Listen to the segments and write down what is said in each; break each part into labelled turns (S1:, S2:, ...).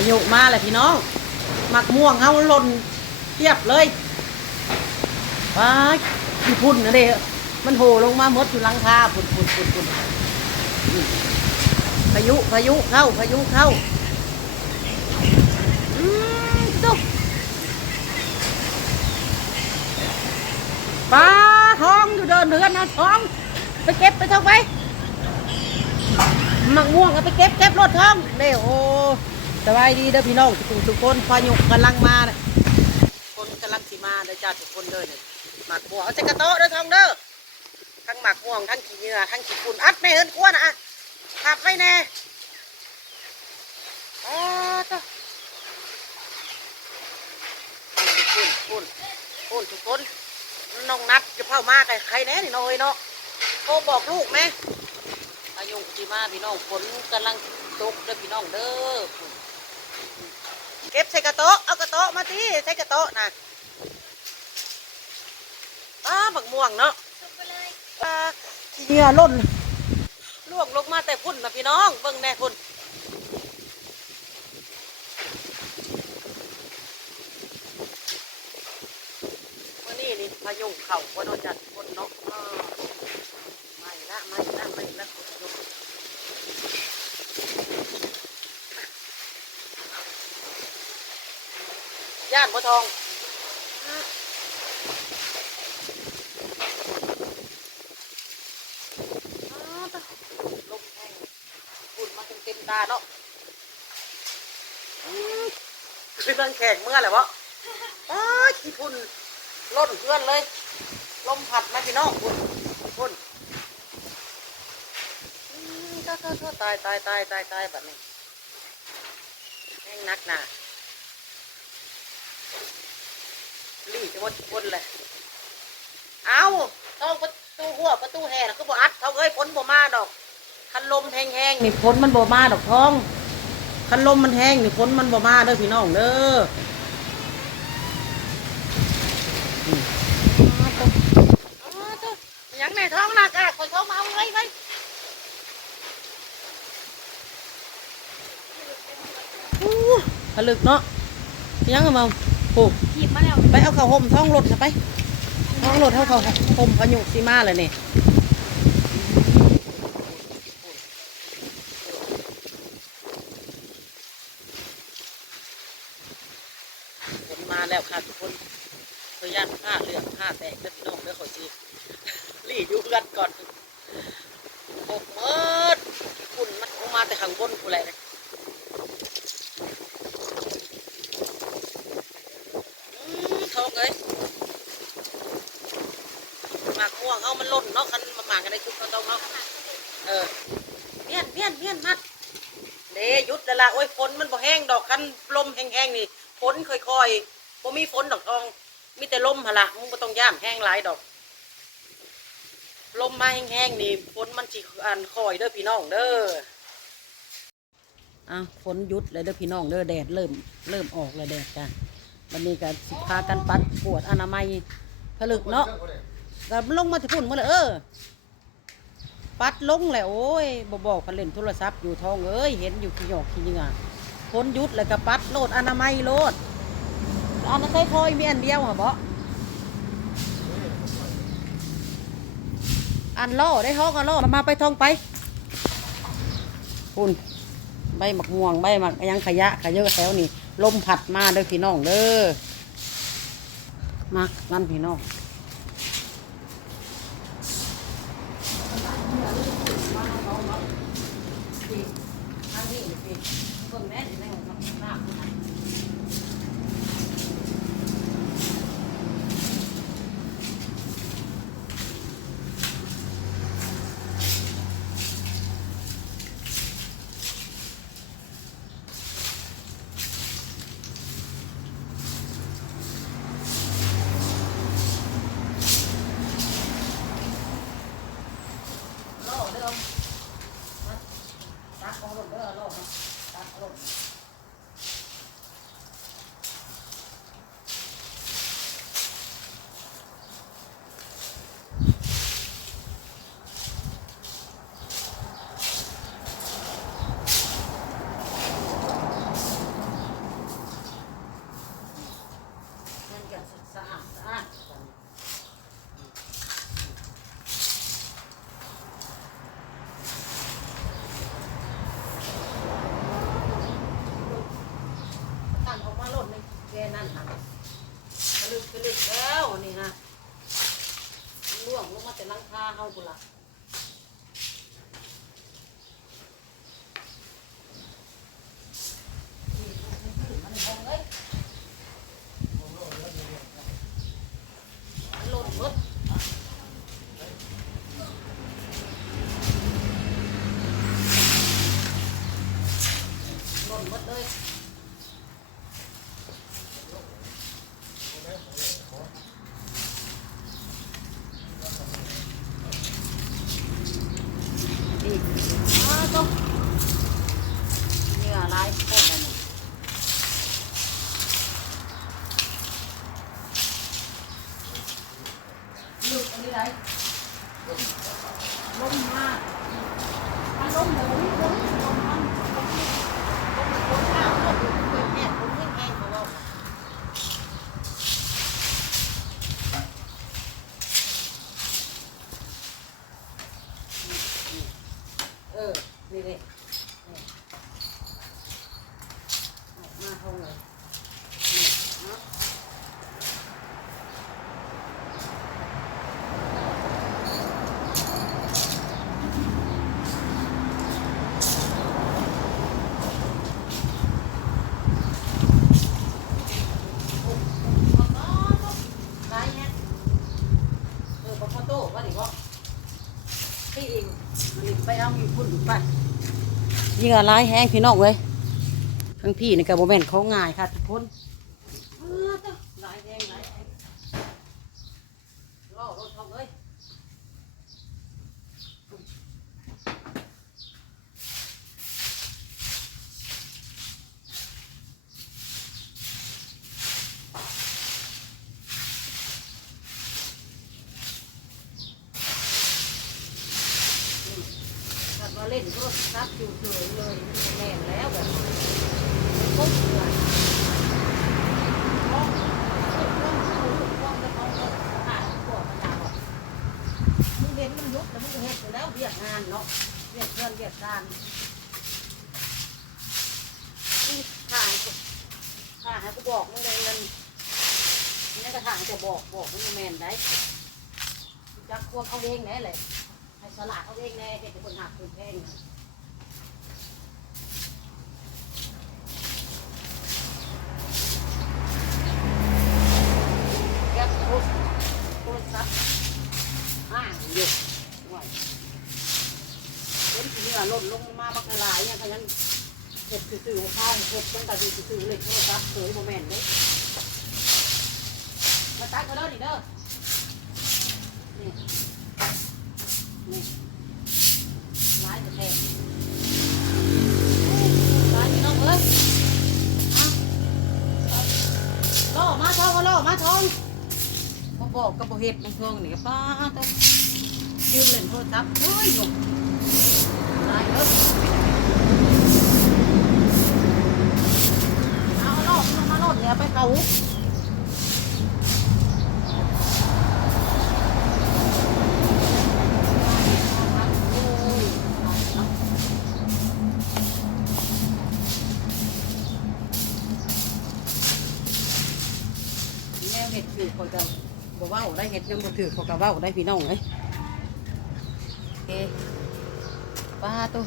S1: พายุมาเลยพี่น้องหมักม่วงเฮาหล่นเทียบเลยว้าพี่พุ่นนะเด้มันโหลงมาหมดอยู่ลังคาพุ่นพุ่นพุ่นพุ่นพายุพายุเข้าพายุเข้าอืมตุ๊กปลาทองอยู่เดินเรือนนะทอง ไปเก็บไปเทองไปหมักม่วงเอาไปเก็บเก็บรถท้องเด้โอ้ สบายดีเด้อพี่น้องทุกคนทุกคนพายุกำลังมาน่ะคนกำลังสิมาเด้อจ้าทุกคนเด้อเนี่ยหมักม่วเอาใส่กระโต๊ะเด้อทองเด้อทั้งหมักม่วงทั้งขี้เหงื่อทั้งขี้ฝุ่นอัดในเฮินกวนอะขับไว้แน่อ๋อจ้ะฝุ่นฝุ่นฝุ่นทุกคนน้องนัดจะเข้ามากับใครแน่นี่น้อยเนาะโทรบอกลูกไหมอายุจีมาพี่น้องฝนกำลังตกเด้อพี่น้องเด้อ ก็บใส่กระโต๊ะเอากระโต๊ะมาทีใส่กระโต๊ะนะป้าบักม่วงเนาะป้าขี้เหงื่อล่นล่วงลงมาแต่พุ่นนะพี่น้องเบิ่งแน่พุ่นมื่อนี้นี่พายุเข่าว่าโดนจัดคนเนาะอ้าวไม่ละไม่ละไม่ละฝนตก ย่านบัวทองลมแห้งฝุ่นมาเต็มตาเนาะคือเรื่องแขกเมื่อไหร่วะอ้าขี้ฝุ่นล่นเพื่อนเลย ลมพัดมาพี่น้องฝุ่นฝุ่นตายตายตายตายตายตายตายแบบนี้แห้งนักหนา ลี่จะหมดคนเลยเอาต้องประตูหัวประตูแห่น่ะคือบ่อัดเขาเอ้ยฝนบ่มาดอกคันลมแห้งๆนี่ฝนมันบ่มาดอกท้องคันลมมันแห้งนี่ฝนมันบ่มาเด้อพี่น้องเด้ออืมอ้าวตัวอ้าวตัวหยังแม่ท้องหนักอะคอยท้องมาเอาไว้ไว้อู้ผลึกเนาะยังเอามาโอ้
S2: หยิบมาแล้ว
S1: ไปเอาเข้าห่มท้องรถนะไปท้องรถเท่าข้าห่มพายุสีมาเลยนี่ฝนมาแล้วค่ะทุกคนพยานผ้าเหลืองผ้าแตกเด้อพี่น้องเด้อขอจีรีอยู่กันก่อนโอ้เมิดฝุ่นมันออกมาแต่ข้างบนกูแหละอืมท้อง เอ้ยหมากม่วงเอามันหล่นเนาะคันมาหมากกันได้ทุกคนต้องเนาะเออเมียนเมียนเมียนมัดเดหยุดล้วล่ะโอ้ยฝนมันบ่แห้งดอกคันลมแห้งๆนี่ฝนค่อยๆบ่มีฝนดอกทอง มีแต่ลมหละมึงบ่ต้องย่ามแห้งหลายดอกลมมาแห้งๆนี่ฝนมันสิอันคอยเด้อพี่น้องเด้ออะฝนหยุดเลยเด้อพี่น้องเด้อแดดเริ่มเริ่มออกแล้วแดดจ้ะ วันนี้ก็สิพากันปัดปวดอนามัยผลึกเนาะก็ลงมาที่พุ่นมาเลยเออ ปัดลงแหละโอ้ยบอบอกกันเล่นโทรศัพท์อยู่ท้องเอ้ยเห็นอยู่ขี้หยอกขี้ยิงอะพ้นยุดแล้วก็ปัดโลดอนามัยโลดอันนั้นใส่ทอยมีอันเดียวเหรอบ่อันล่อได้ท้องอันล่อมาไปท้องไปพุ่นใบหมักม่วงใบหมักยังขยะขยะแถวนี่ ลมผัดมาเด้อพี่น้องเด้อมักนั่นพี่น้อง แค่นั้นนะกระลึกกระลึกแล้วนี่ฮะล่วงลงมาแต่ลังคาเขาบุละหล่นหมดเลย ยิ่งอะไรแห้งพี่น้องเลยทั้งพี่นี่กับโมเมนเขาง่ายค่ะทุกคนเออเจ้าหลายแห้งหลายแห้งล่อรถทองเอ้ยถ้ามาเล่นโท รศัพท์อยู่เฉยเลยแน่นแล้วแบบนี้ไม่ครบเลยท้องท้องท้องท้องจะท้องจะหาปวดมันดาวอะมึงเห็นมันยุบแต่มึงก็เห็นอยู่แล้วเรียกงานเนาะเรียกเพื่อนเรียกการถ่ายถ่ายกูบอกมึงเลยเงินนี่ก็ถ่ายจะบอกบอกมึงแมนได้จักควบเอาเองแน่เลยให้สลากเขาเองแน่เห็นแต่คนหักคนแพงนะแก๊สโทรโทรศัพท์ห่างอยู่ไหว เห็นทีนี้ว่าหล่นลงมาบักหลายอย่างนั้นเห็ดสื่อๆข้าวเห็ดตั้งแต่ดีสื่อๆเลยโทรศัพท์เสยโมแมนต์เลยมาตักมาเด้อนี่เด้อนี่นี่ร้ายจะแทงร้ายพี่น้องเอ้ยล่อมาทองมาล่อมาทองมาบอกกับบ่เห็ดมันทองนี่ป้าต้องยืนเล่นโทรศัพท์เฮ้ยหนุ่ม เอเอาล่อมันมาล่อเนี่ยไปเขาโอ้ยเอาแนวเห็ดคือเขาจะบ่เว้าได้เห็ดยังบ่ถือเขาก็ว้าได้พี่น้องเอ้ยโอเค ป้าตู้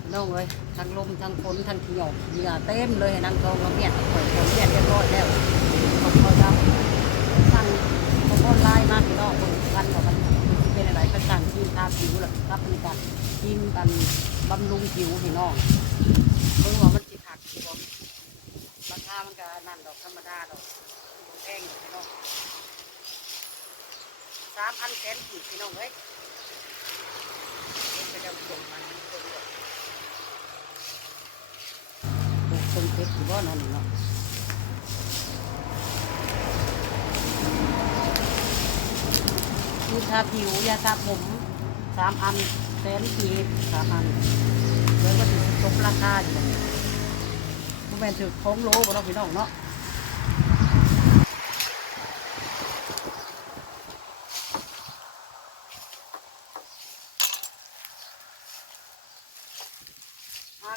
S1: พี่น้องเอ้ยทั้งลมทั้งฝนทั้งขียวเหงื่อเต็มเลยให้นางทองเราเมียดเปิดคนเมียดเรียบร้อยแล้วเขาเขาจะสั่งเขาออนไลน์มาพี่นองคนกันว่ามันเป็นอะไรก็สั่งทีมทาผิวหรือครับในการทีมกันบำรุงผิวพี่น้องเพิ่งว่ามันสิขาดผิวบ่ราคามันก็นั่นดอกธรรมดาดอกแพงอยู่พี่น้องสามพันแสนกี่พี่น้องเอ้ย อ็นก็จะส่งเพชรอยู่บ่นั่นเนาะคือทาผิวยาสระผมสามอันแสนกี่สามอันเลยว่าถึงตกราคาอยู่บ่เนี่ยบ่แมนถือของโลบ่เนาพี่น้องเนาะ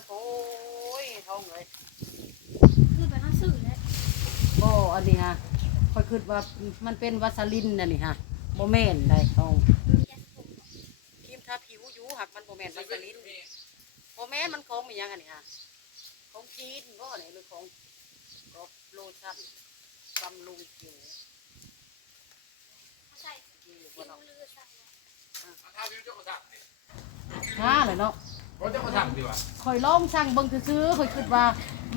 S1: โอ้ยท้องเลย
S2: คือเป็นหนังสือเลย
S1: บ่อันนี้ฮะค่อยคิดว่ามันเป็นวัสลินน่ะนี่ฮะบ่แม่นได้ท้อง
S2: คือแกสโพ
S1: อยู่หักมันบ่แม่นวาสลินบ่แม่นมันของมีหยังอันนี้ฮะของจีนบ่นี่หรือของก็โลชั่นบำรุงผิว
S2: ใส่
S1: ที่อยู่
S2: ฟิ
S1: บ่
S2: ว
S1: เนาะ
S2: ลือใส่
S3: ถ้าวิวเจ้าก็สั่งดิ
S1: ฮ่าเลยเนาะ
S3: เพราะเจ้าก็สั่งดีกว่า
S1: คอยลองสั่งเบิ่งซื่อๆคอยคิดว่า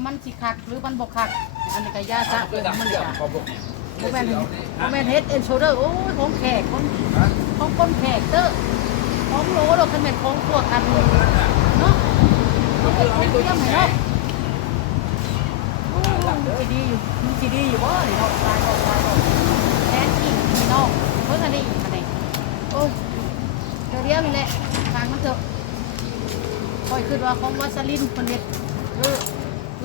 S1: มันสิคักหรือมันบ่คัก อันนี้ก็ยาซะ
S3: เพื่
S1: เพิ่
S3: อนสั่ง
S1: มัน
S3: เรื่อง
S1: จ้ะ
S3: ของผม
S1: บ่แม่นบ่แม่นเฮ็ดเอ็นโชเดอร์โอ้ยของแขกของของคนแขกเด้อของโหลดอกคันแม่นของพวกกันเนาะของเอ้ยของเตรียมให้เนาะโอ้ยดีอยู่มันสิดีอยู่บ่นี่เนาะตายบ่ตายบ่แทนอีกพี่น้องเพิ่นอันนี้อันนี้โอ้ยเดี๋ยวเรียกนี่แหละทางมันเถอะ คอยคิดว่าของวาสลินคนเฮ็ดเออ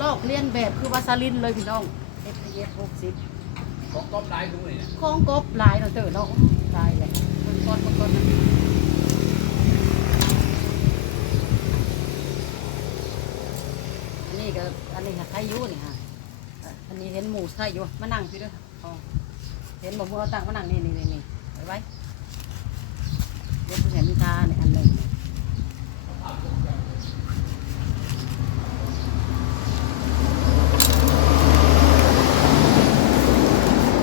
S1: ลอกเลียนแบบคือวาสลินเลยพี่น้องเอฟเอฟหกสิบ
S3: ของต้มลายดูนี่นะ
S1: ของกบหลายเนาะเตอเนาะตายเลยคนก้อนคนก้อนนะอันนี้ก็อันนี้ค่ะไทยอยูนี่ค่ะอะอันนี้เห็นหมูไทยอยู่มานั่งพี่เด้วยอ๋อเห็นบอกว่าเอาตังมานั่งนี่นี่นี่นี่ไว้ไว้เดี๋ยวผู้เห็นมีทาเนี่ยอันหนึ่ง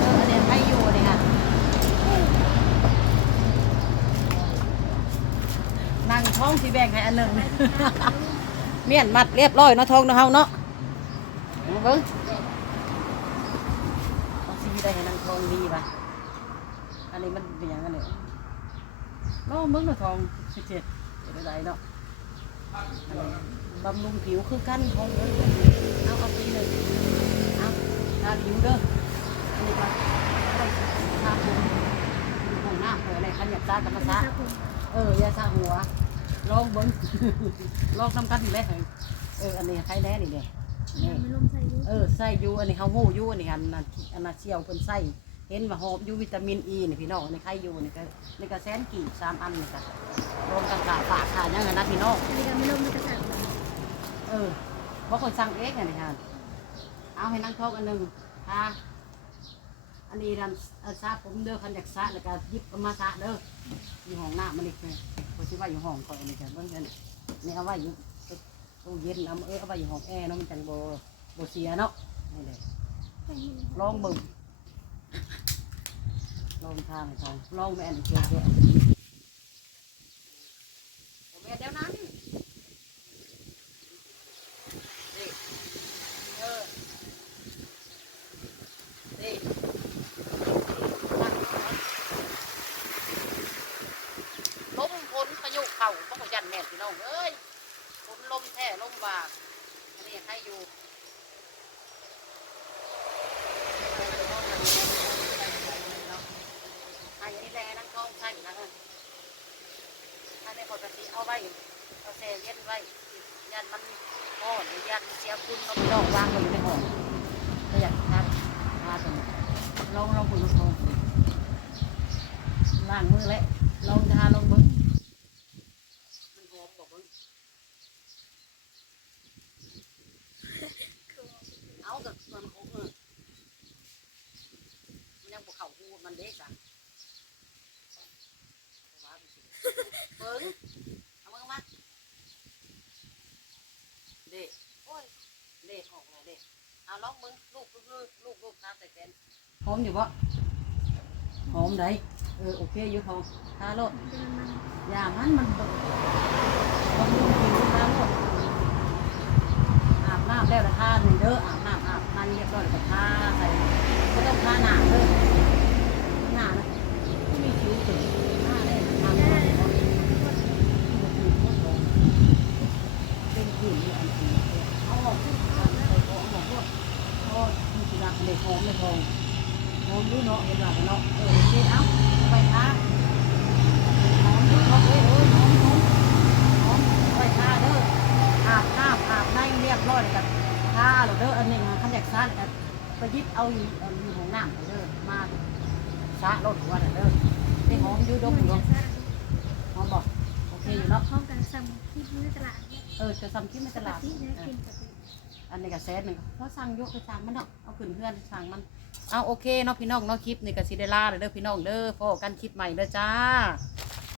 S1: เอออันนี้ให้อยู่นี่ค่ะนั่งท้องสี แบ่งให้อันหนึ่งเมียนมัดเรียบร้อยเนาะท้องเนาะเฮาเนาะเอาเบิ้งเอาสีได้ให้นั่งท้องดีป่ะอันนี้มันเป็นอย่างนั้นเลยเนาะมึงเนาะท้องสิเจ็ดเป็นไรเนาะอันนี้บำรุงผิวคือกันท้องเด้อเอาเอาปีหนึ่งเอาทาผิวเด้ออันนี้ก็ต้องทาผมอยู่ห้องน้ำเปิดอะไรขันอยากซากับมาซาเออยาซาหัว ลองเบิ้งลองทำกันอีกแล้วเอออันนี้ใครแน่นี่เนี่ยนี่
S2: ไม่ลมใส่ยู
S1: เออใส่อยูอันนี้เขาหู้อยูอันนี้อันนั้นอันนั้นเชี่ยวเพิ่นใส่เห็นว่าหอมอยูวิตามินอีนี่พี่น้องอันนี้ใครอยูนี่ก็นี่ก็แสนกี่สามอันนี่ก็รวมกันขาฝากขายังไงนะพี่น้อง
S2: อันนี้ก็ไม่ลมมันจะสั่ง
S1: เออเพราะคนสั่งเองไงนี่ฮะเอาให้นั่งท้องอันหนึ่งทาอันนี้รันเอาซาผมเด้อคันอยากซาแล้วก็หยิบเอามาซาเด้ออยู่ห้องน้ำมันอีกเลย เพราะที่ว่าอยู่ห้องคอยนี่กันเบิ่งกันนี่เอาไว้อยู่ตู้เย็นเอาเออเอาไว้อยู่ห้องแอร์เนาะมันจังโบโบเสียเนาะนี่เลยลองเบิ่งลองทางทองลองแม่นเจอเจ๊แม่เดี๋ยวนะ นี่เออนี่ลมฝนพายุเข่าต้องขยันแม่นพี่น้องเอ้ยฝนลมแท้ ลมว่าอันนี้ให้อยู่อันนี้แลนั่งท้องใช่นะอันนี้ปกติเอาไว้เอาแช่เย็นไว้ยันมันห้อนยันเสียคุณเราพี่น้องวางไว้อยู่ในห้อก็อยากทานทานตรงลองลองคุณลองล้างมือแล้วลองทาลองเบิ้งมันหอมบอกเบิ้งเอากับส่วนของเออมันยังบวเข่าหูมันเด็กอะ เบิ้งเอามือมาเด็ก
S2: โอ้ย
S1: เด็กออกเลยเด็กเอาลองมึงลูกลูกลูกลูกลูกทาใส่แกนหอมอยู่ปะหอมได้เออโอเคอยู่ทองทาโลด
S2: เป็นมัน
S1: อย่ามันมันบำบำรุงผิวทาโลดอาบน้ำแล้วละทาหนึ่งเด้ออาบน้ำอาบน้ำเรียบร้อยแล้วก็ทาใส่ไม่ต้องทาหนาเด้อหนานะที่มีผิวถึงหน้าได้ทาหนาเลยเนาะเป็นกลิ่นอันนี้เอาออกทุกอันใส่ของเอาออกทุก โอ้ยมีสีดำเด็กหอมเลยทองหอมด้วยเนาะเห็นหลังเนาะเออเด็ดเอาไปทาหอมด้วยเนาะเอ้ยเอ้ยหอมหอมหอมไปทาเด้ออาบน้ำอาบในเรียบร้อยแล้วกันทาแล้วเด้ออันนี้นะขันอยากซาแล้วกันไปยิบเอาอยู่อาอยู่ของน้ำเด้อมาซารถหัวเด้อได้หอมอยู่ดมอยู่
S2: จะ
S1: เนาะ
S2: สั่ง
S1: หอมบอกโอเคอยู่เนาะ
S2: ห้องการสั่งที่ในตลาดเนี่ย
S1: เออจะซ้ำคิดใน
S2: ป
S1: ตลาดอันนี้ก็แซดหนึ่งเพราะสั่งยกไปสั่งมันเนาะเอาขึ้นเพื่อนสั่งมันเอาโอเคเนาะพี่น้องเนาะคลิปนี่ก็สิได้ลาเลยเด้อพี่น้องเด้อพอกันคลิปใหม่เด้อจ้า